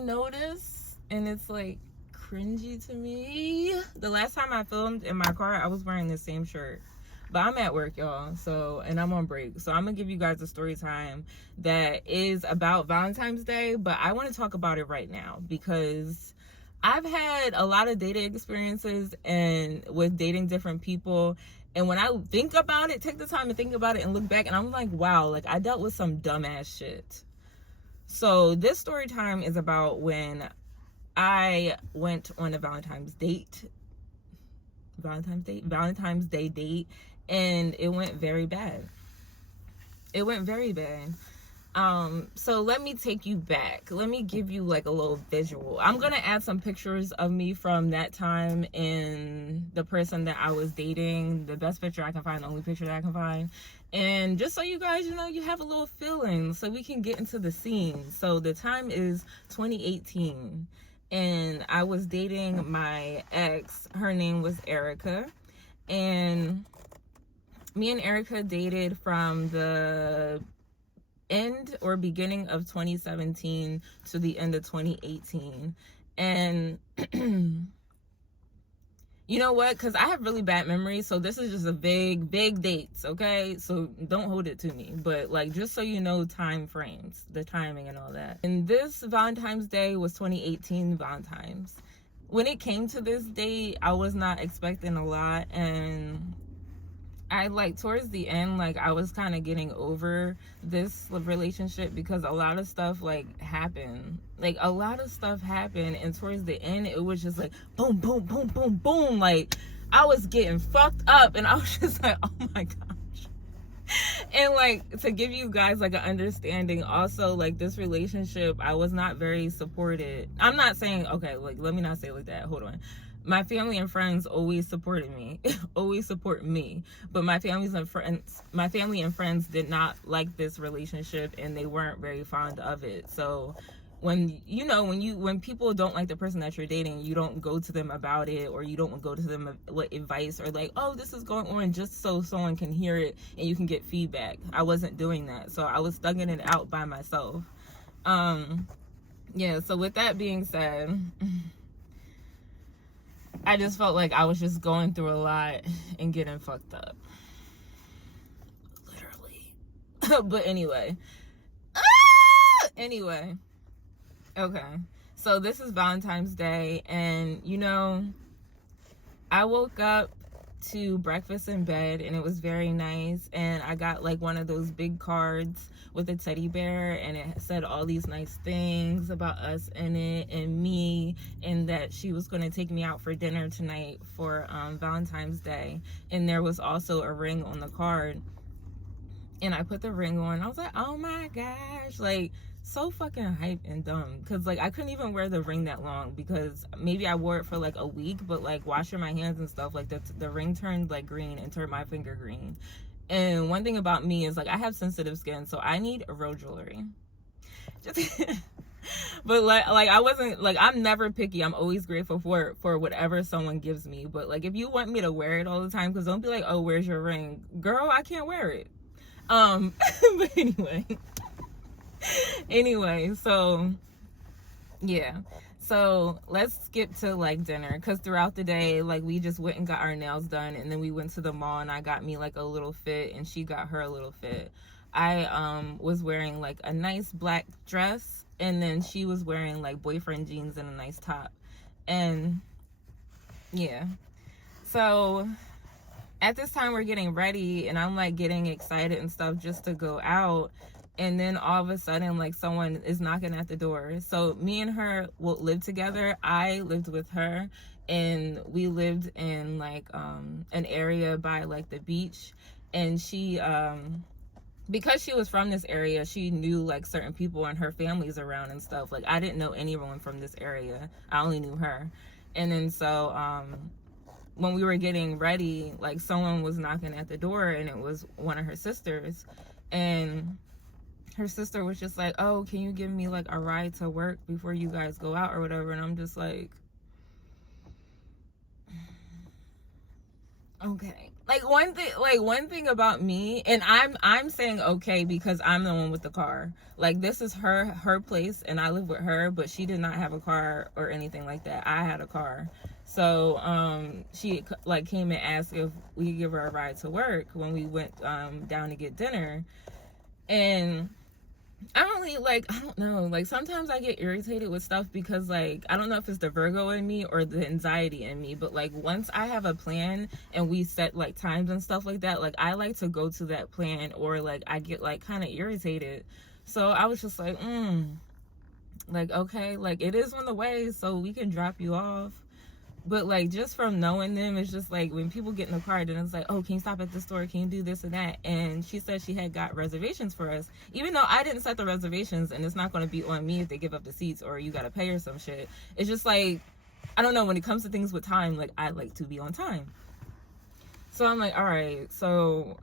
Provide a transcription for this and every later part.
noticed, and it's like cringy to me, the last time I filmed in my car, I was wearing the same shirt. But I'm at work, y'all, so, and I'm on break, so I'm gonna give you guys a story time that is about Valentine's Day, but I want to talk about it right now because I've had a lot of dating experiences and with dating different people, and when I think about it, take the time to think about it and look back, and I'm like, wow, like I dealt with some dumbass shit. So this story time is about when I went on a Valentine's Day date, and it went very bad. So let me take you back. Let me give you like a little visual. I'm gonna add some pictures of me from that time and the person that I was dating, the best picture I can find, the only picture that I can find, and just so you guys, you know, you have a little feeling so we can get into the scene. So the time is 2018, and I was dating my ex. Her name was Erica, and me and Erica dated from the end or beginning of 2017 to the end of 2018. And you know what, because I have really bad memory, so this is just a vague dates, okay? So don't hold it to me, but like just so you know time frames, the timing and all that. And this Valentine's Day was 2018 Valentine's. When it came to this date, I was not expecting a lot, and I like towards the end, like I was kind of getting over this relationship because a lot of stuff like happened. Like a lot of stuff happened, and towards the end, it was just like boom, boom, boom, boom, boom. Like I was getting fucked up, and I was just like, oh my gosh. And like to give you guys like an understanding, also like this relationship, I was not very supported. I'm not saying, okay, like let me not say it like that. Hold on. My family and friends always supported me, always support me, but my family and friends did not like this relationship, and they weren't very fond of it. So when people don't like the person that you're dating, you don't go to them about it, or you don't go to them with advice, or like, oh, this is going on, just so someone can hear it and you can get feedback. I wasn't doing that, so I was thugging it out by myself. Yeah, so with that being said, I just felt like I was just going through a lot and getting fucked up. Literally. But anyway. Anyway. Okay. So this is Valentine's Day, and you know, I woke up to breakfast in bed, and it was very nice, and I got like one of those big cards with a teddy bear, and it said all these nice things about us in it and me, and that she was going to take me out for dinner tonight for Valentine's Day. And there was also a ring on the card, and I put the ring on. I was like, oh my gosh, like so fucking hype and dumb, because like I couldn't even wear the ring that long, because maybe I wore it for like a week, but like washing my hands and stuff, like the ring turned like green and turned my finger green. And one thing about me is like I have sensitive skin, so I need real jewelry. But like I wasn't like, I'm never picky. I'm always grateful for whatever someone gives me. But like if you want me to wear it all the time, because don't be like, oh, where's your ring, girl? I can't wear it. But anyway, so yeah. So let's skip to like dinner, because throughout the day, like we just went and got our nails done, and then we went to the mall, and I got me like a little fit, and she got her a little fit. I was wearing like a nice black dress, and then she was wearing like boyfriend jeans and a nice top. And yeah, so at this time we're getting ready, and I'm like getting excited and stuff just to go out. And then all of a sudden, like someone is knocking at the door. So me and her will live together. I lived with her, and we lived in like an area by like the beach. And she because she was from this area, she knew like certain people and her family's around and stuff. Like I didn't know anyone from this area. I only knew her. And then so when we were getting ready, like someone was knocking at the door, and it was one of her sisters. And her sister was just like, oh, can you give me like a ride to work before you guys go out or whatever? And I'm just like, Okay. One thing about me, and I'm saying okay because I'm the one with the car. Like, this is her place and I live with her, but she did not have a car or anything like that. I had a car. So she like came and asked if we could give her a ride to work when we went down to get dinner. And I don't know, like sometimes I get irritated with stuff because like I don't know if it's the Virgo in me or the anxiety in me, but like once I have a plan and we set like times and stuff like that, like I like to go to that plan, or like I get like kind of irritated. So I was just like okay, like it is on the way, so we can drop you off. But like just from knowing them, it's just like when people get in the car, then it's like, oh, can you stop at the store, can you do this and that? And she said she had got reservations for us, even though I didn't set the reservations, and it's not going to be on me if they give up the seats or you got to pay or some shit. It's just like, I don't know, when it comes to things with time, like I like to be on time. So I'm like, all right. So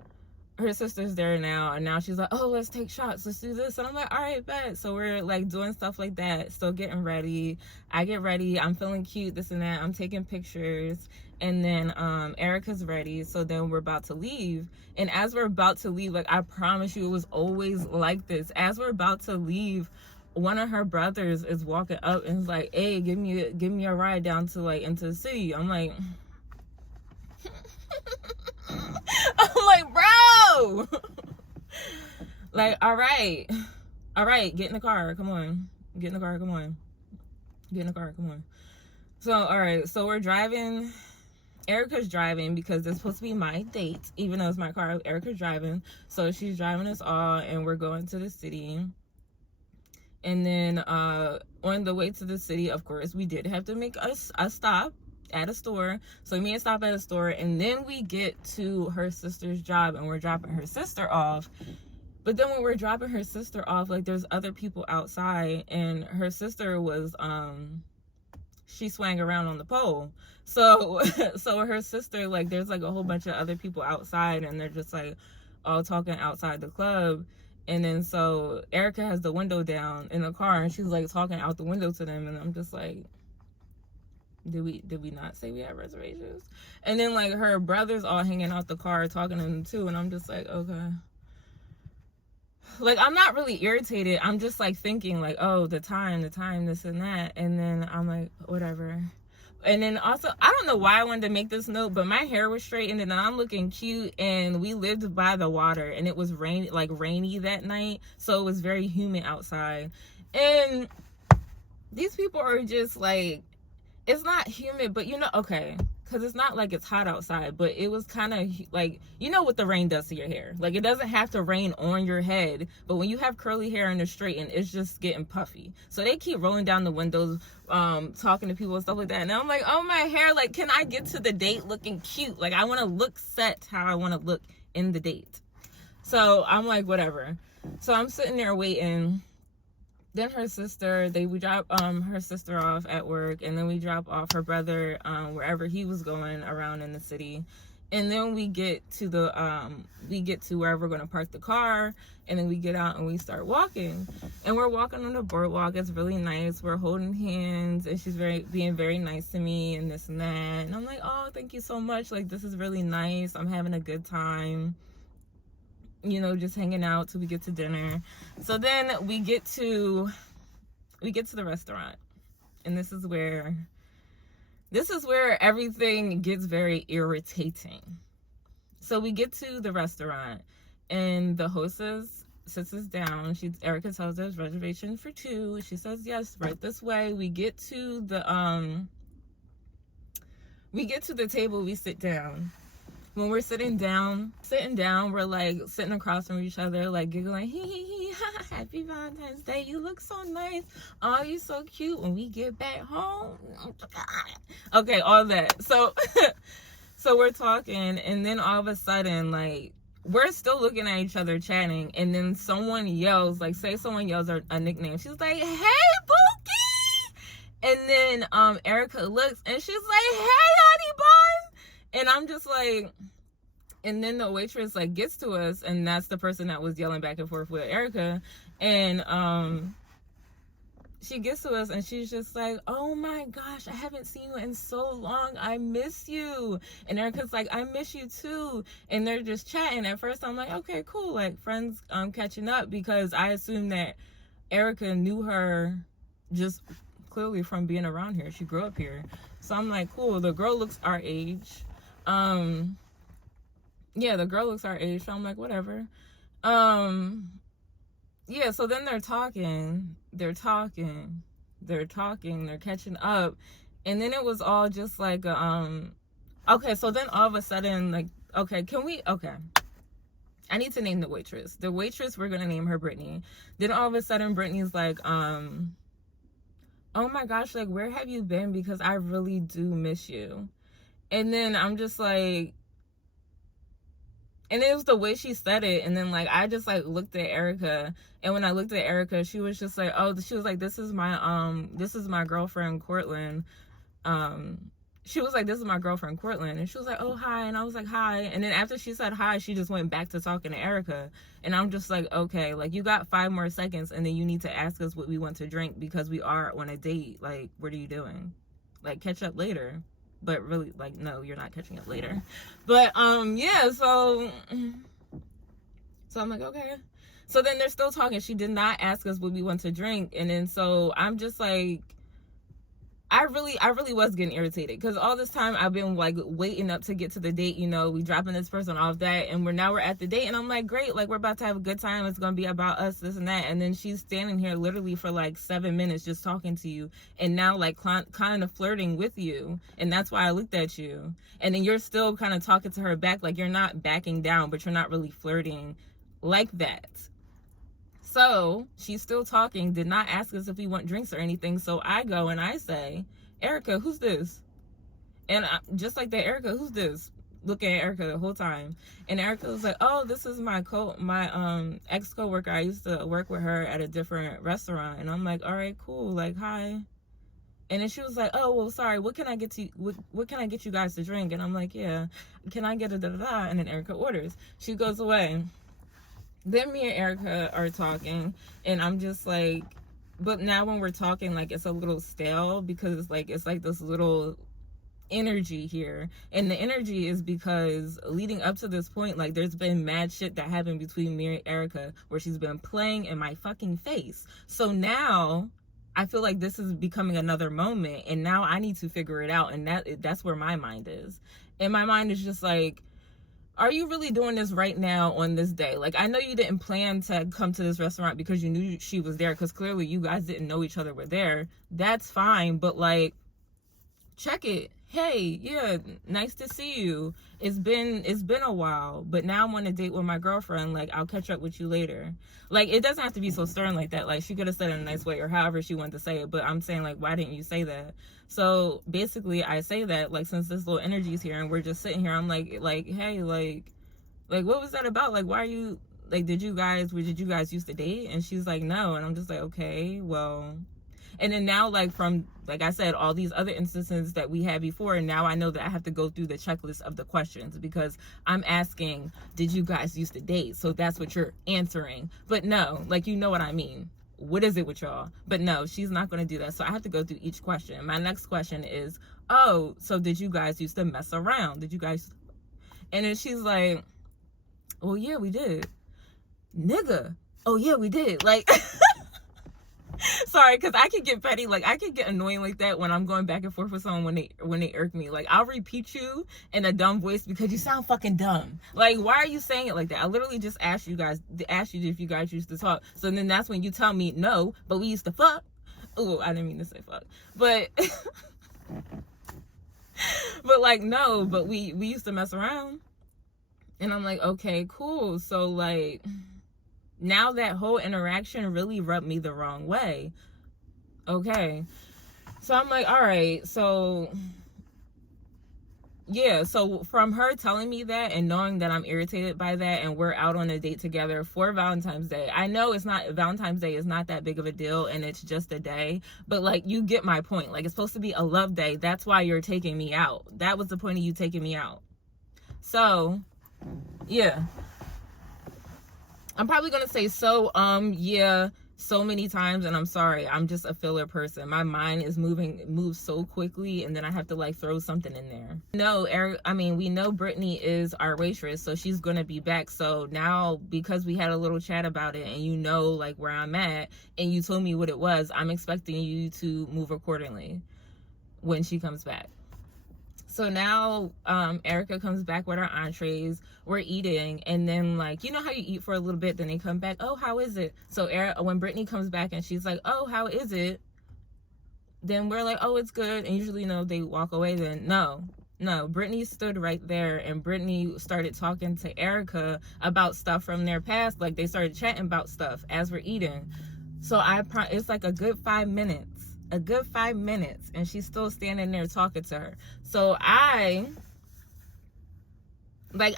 her sister's there now, and now she's like, oh, let's take shots, let's do this. And I'm like, all right, bet. So we're like doing stuff like that, still getting ready. I get ready, I'm feeling cute, this and that, I'm taking pictures. And then Erica's ready, so then we're about to leave. And as we're about to leave, like I promise you, it was always like this. As we're about to leave, one of her brothers is walking up and is like, hey, give me a ride down to like into the city. I'm like I'm like, bro. Like, all right, get in the car, come on. Get in the car, come on. Get in the car, come on. So, all right, so we're driving. Erica's driving because it's supposed to be my date, even though it's my car. Erica's driving, so she's driving us all, and we're going to the city. And then on the way to the city, of course, we did have to make a stop at a store. So me and stop at a store, and then we get to her sister's job, and we're dropping her sister off. But then when we're dropping her sister off, like there's other people outside, and her sister was she swang around on the pole. So her sister, like there's like a whole bunch of other people outside, and they're just like all talking outside the club. And then so Erica has the window down in the car, and she's like talking out the window to them, and I'm just like, did we not say we had reservations? And then like her brothers all hanging out the car talking to them too, and I'm just like, okay. Like I'm not really irritated, I'm just like thinking like, oh, the time, this and that. And then I'm like, whatever. And then also, I don't know why I wanted to make this note, but my hair was straightened and I'm looking cute, and we lived by the water, and it was rainy that night, so it was very humid outside. And these people are just like, it's not humid, but you know, okay, because it's not like it's hot outside, but it was kind of like, you know what the rain does to your hair. Like it doesn't have to rain on your head, but when you have curly hair and they're straightened, it's just getting puffy. So they keep rolling down the windows, talking to people and stuff like that. And I'm like, oh, my hair, like, can I get to the date looking cute? Like I want to look set how I want to look in the date. So I'm like, whatever. So I'm sitting there waiting. Then her sister, we drop her sister off at work, and then we drop off her brother wherever he was going around in the city. And then we get to where we're going to park the car, and then we get out and we start walking. And we're walking on the boardwalk. It's really nice. We're holding hands, and she's being very nice to me and this and that. And I'm like, oh, thank you so much. Like, this is really nice. I'm having a good time. You know, just hanging out till we get to dinner. So then we get to the restaurant, and this is where everything gets very irritating. So we get to the restaurant, and the hostess sits us down. Erica tells us reservation for 2. She says yes, right this way. We get to the table, we sit down. When we're sitting down, we're like sitting across from each other, like giggling, hee hee hee, happy Valentine's Day, you look so nice, oh, you so cute, when we get back home, okay, all that. So we're talking, and then all of a sudden, like, we're still looking at each other chatting, and then someone yells, like, say someone yells a nickname. She's like, hey, Bookie! And then Erica looks, and she's like, hey, honey bun! And I'm just like, and then the waitress like gets to us, and that's the person that was yelling back and forth with Erica. And she gets to us and she's just like, oh my gosh, I haven't seen you in so long, I miss you. And Erica's like, I miss you too. And they're just chatting. At first I'm like, okay, cool, like friends catching up, because I assumed that Erica knew her just clearly from being around here. She grew up here. So I'm like, cool, the girl looks our age. Yeah, the girl looks our age, so I'm like, whatever. Yeah, so then they're talking, they're catching up, and then it was all just like, okay, so then all of a sudden, like, okay, I need to name the waitress. The waitress, we're gonna name her Brittany. Then all of a sudden, Brittany's like, oh my gosh, like, where have you been? Because I really do miss you. And then I'm just like, and it was the way she said it. And then, like, I just, like, looked at Erica. And when I looked at Erica, she was just like, oh, she was like, this is my girlfriend, Courtland. She was like, this is my girlfriend, Courtland. And she was like, oh, hi. And I was like, hi. And then after she said hi, she just went back to talking to Erica. And I'm just like, okay, like, you got 5 more seconds. And then you need to ask us what we want to drink, because we are on a date. Like, what are you doing? Like, catch up later. But really, like, no, you're not catching up later. But, yeah, so I'm like, okay. So then they're still talking. She did not ask us what we want to drink. And then so I'm just like, I really was getting irritated, because all this time I've been like waiting up to get to the date, you know, we dropping this person off that, and we're at the date, and I'm like, great, like, we're about to have a good time, it's gonna be about us, this and that. And then she's standing here literally for like 7 minutes just talking to you, and now like kind of flirting with you, and that's why I looked at you. And then you're still kind of talking to her back, like, you're not backing down, but you're not really flirting like that. So she's still talking, did not ask us if we want drinks or anything. So I go and I say, Erica, who's this? And just like that, Erica, who's this? Looking at Erica the whole time. And Erica was like, oh, this is my ex coworker. I used to work with her at a different restaurant. And I'm like, all right, cool, like, hi. And then she was like, oh, well, sorry, what can I get you guys to drink? And I'm like, yeah, can I get a da-da-da? And then Erica orders. She goes away. Then me and Erica are talking, and I'm just like, but now when we're talking, like, it's a little stale, because it's like this little energy here. And the energy is because leading up to this point, like, there's been mad shit that happened between me and Erica where she's been playing in my fucking face. So now I feel like this is becoming another moment, and now I need to figure it out. And that's where my mind is. And my mind is just like, are you really doing this right now on this day? Like, I know you didn't plan to come to this restaurant because you knew she was there, because clearly you guys didn't know each other were there. That's fine, but, like, check it. Hey, yeah, nice to see you. It's been a while, but now I'm on a date with my girlfriend. Like, I'll catch up with you later. Like, it doesn't have to be so stern like that. Like, she could have said it in a nice way, or however she wanted to say it, but I'm saying, like, why didn't you say that? So basically I say that, like, since this little energy is here and we're just sitting here, I'm like, hey, like what was that about? Like, why are you, like, did you guys used to date? And she's like, no. And I'm just like, okay, well. And then now, like, from, like I said, all these other instances that we had before, and now I know that I have to go through the checklist of the questions, because I'm asking, did you guys used to date? So that's what you're answering. But no, like, you know what I mean. What is it with y'all? But no, she's not going to do that. So I have to go through each question. My next question is, oh, so did you guys used to mess around? Did you guys? And then she's like, well, yeah, we did. Nigga. Oh, yeah, we did. Like, sorry, because I can get petty. Like, I can get annoying like that when I'm going back and forth with someone when they irk me. Like, I'll repeat you in a dumb voice because you sound fucking dumb. Like, why are you saying it like that? I literally just asked you if you guys used to talk. So then that's when you tell me, no, but we used to fuck. Oh, I didn't mean to say fuck. But, but, like, no, but we used to mess around. And I'm like, okay, cool. So, like, now that whole interaction really rubbed me the wrong way. Okay. So I'm like, all right. So, yeah. So from her telling me that and knowing that I'm irritated by that, and we're out on a date together for Valentine's Day. I know Valentine's Day is not that big of a deal, and it's just a day. But, like, you get my point. Like, it's supposed to be a love day. That's why you're taking me out. That was the point of you taking me out. So, yeah. I'm probably gonna say, so, yeah, so many times, and I'm sorry, I'm just a filler person. My mind is moves so quickly, and then I have to like throw something in there. No, Eric, I mean, we know Brittany is our waitress, so she's gonna be back. So now, because we had a little chat about it, and you know like where I'm at, and you told me what it was, I'm expecting you to move accordingly when she comes back. So now Erica comes back with our entrees. We're eating, and then like, you know how you eat for a little bit, then they come back, oh, how is it? So when Brittany comes back and she's like, oh, how is it? Then we're like, oh, it's good. And usually, you know, they walk away. Then no, Brittany stood right there, and Brittany started talking to Erica about stuff from their past. Like, they started chatting about stuff as we're eating. So it's like a good 5 minutes. And she's still standing there talking to her. So I like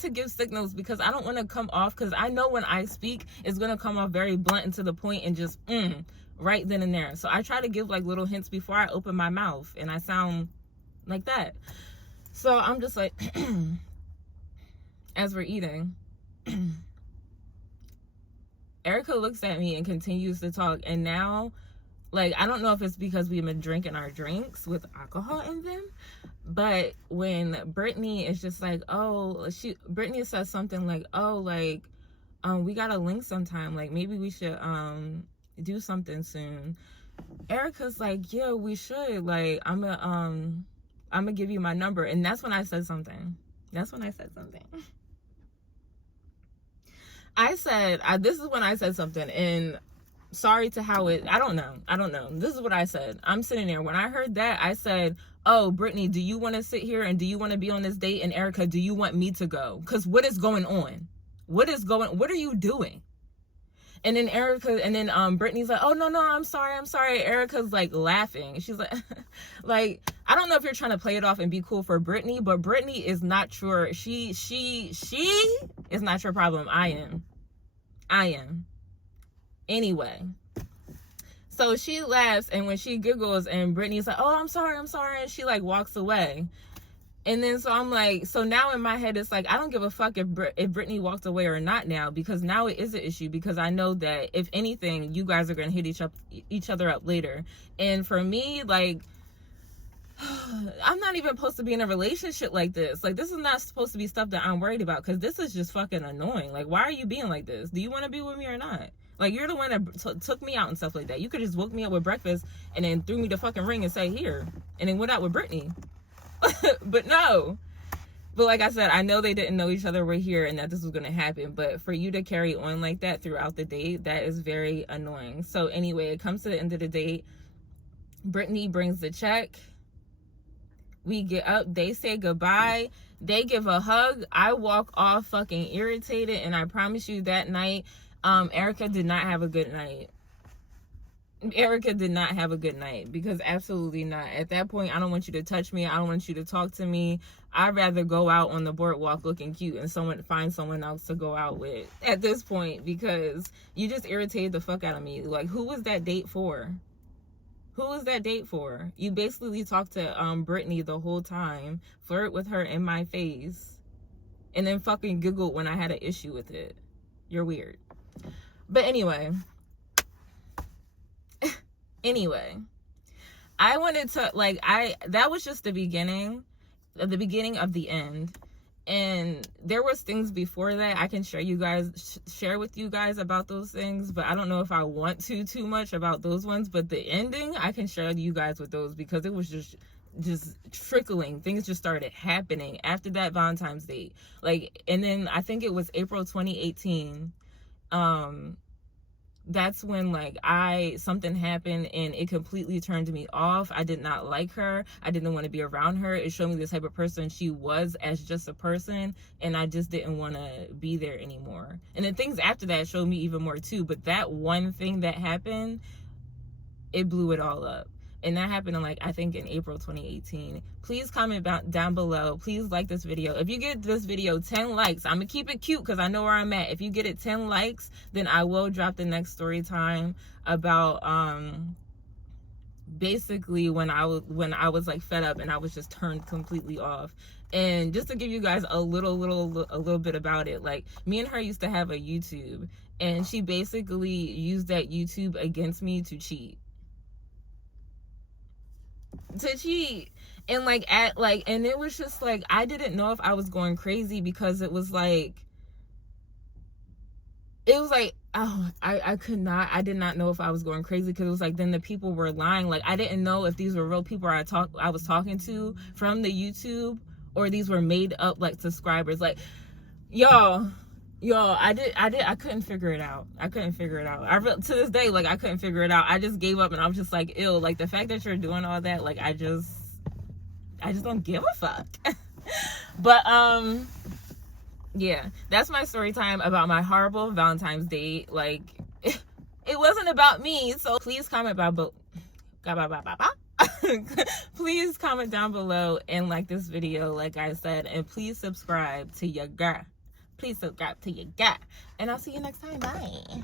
to give signals, because I don't want to come off, because I know when I speak, it's going to come off very blunt and to the point, and just right then and there. So I try to give like little hints before I open my mouth, and I sound like that. So I'm just like, as we're eating, Erica looks at me and continues to talk, and now, like, I don't know if it's because we've been drinking our drinks with alcohol in them, but when Brittany is just like, oh, Brittany says something like, oh, like, we gotta link sometime, like, maybe we should do something soon. Erica's like, yeah, we should, like, I'm gonna give you my number. And that's when I said something. This is when I said something, and sorry to how it, I don't know. This is what I said. I'm sitting there. When I heard that, I said, oh, Brittany, do you want to sit here and do you want to be on this date? And Erica, do you want me to go? Because what is going on? What are you doing? And then Brittany's like, oh, no, I'm sorry. Erica's like laughing. She's like, like, I don't know if you're trying to play it off and be cool for Brittany, but Brittany is not your, she is not your problem. I am. Anyway, so she laughs, and when she giggles, and Brittany's like, oh, I'm sorry, and she like walks away. And then so I'm like, so now in my head it's like, I don't give a fuck if Brittany walked away or not now, because now it is an issue, because I know that if anything, you guys are gonna hit each other up later. And for me, like, I'm not even supposed to be in a relationship like this. Like, this is not supposed to be stuff that I'm worried about, because this is just fucking annoying. Like, why are you being like this? Do you want to be with me or not? Like, you're the one that took me out and stuff like that. You could just woke me up with breakfast and then threw me the fucking ring and say, here, and then went out with Brittany. But no. But like I said, I know they didn't know each other were here and that this was going to happen. But for you to carry on like that throughout the date, that is very annoying. So anyway, it comes to the end of the date. Brittany brings the check. We get up. They say goodbye. They give a hug. I walk off fucking irritated. And I promise you that night, Erica did not have a good night. Because absolutely not. At that point, I don't want you to touch me. I don't want you to talk to me. I'd rather go out on the boardwalk looking cute and find someone else to go out with at this point, because you just irritated the fuck out of me. Like, who was that date for? You basically talked to Brittany the whole time, flirt with her in my face, and then fucking giggled when I had an issue with it. You're weird. But anyway, I wanted to, like, that was just the beginning of the end. And there was things before that I can share with you guys about those things, but I don't know if I want to too much about those ones. But the ending, I can share you guys with those, because it was just trickling. Things just started happening after that Valentine's date. Like, and then I think it was April 2018. That's when, like, something happened and it completely turned me off. I did not like her. I didn't want to be around her. It showed me the type of person she was as just a person, and I just didn't want to be there anymore. And then things after that showed me even more too, but that one thing that happened, it blew it all up. And that happened I think in April 2018. Please comment down below. Please like this video. If you get this video 10 likes, I'm going to keep it cute because I know where I'm at. If you get it 10 likes, then I will drop the next story time about basically when I was like fed up and I was just turned completely off. And just to give you guys a little bit about it, like, me and her used to have a YouTube, and she basically used that YouTube against me to cheat. And like and it was just like, I didn't know if I was going crazy, because it was like oh, I did not know if I was going crazy, because it was like, then the people were lying. Like, I didn't know if these were real people I was talking to from the YouTube, or these were made up like subscribers. Like, y'all, I couldn't figure it out. To this day, like, I couldn't figure it out. I just gave up, and I was just like, ew, like, the fact that you're doing all that, like, I just don't give a fuck. But yeah, that's my story time about my horrible Valentine's date. Like, it wasn't about me. So please comment please comment down below and like this video, like I said, and please subscribe to your girl. And I'll see you next time. Bye.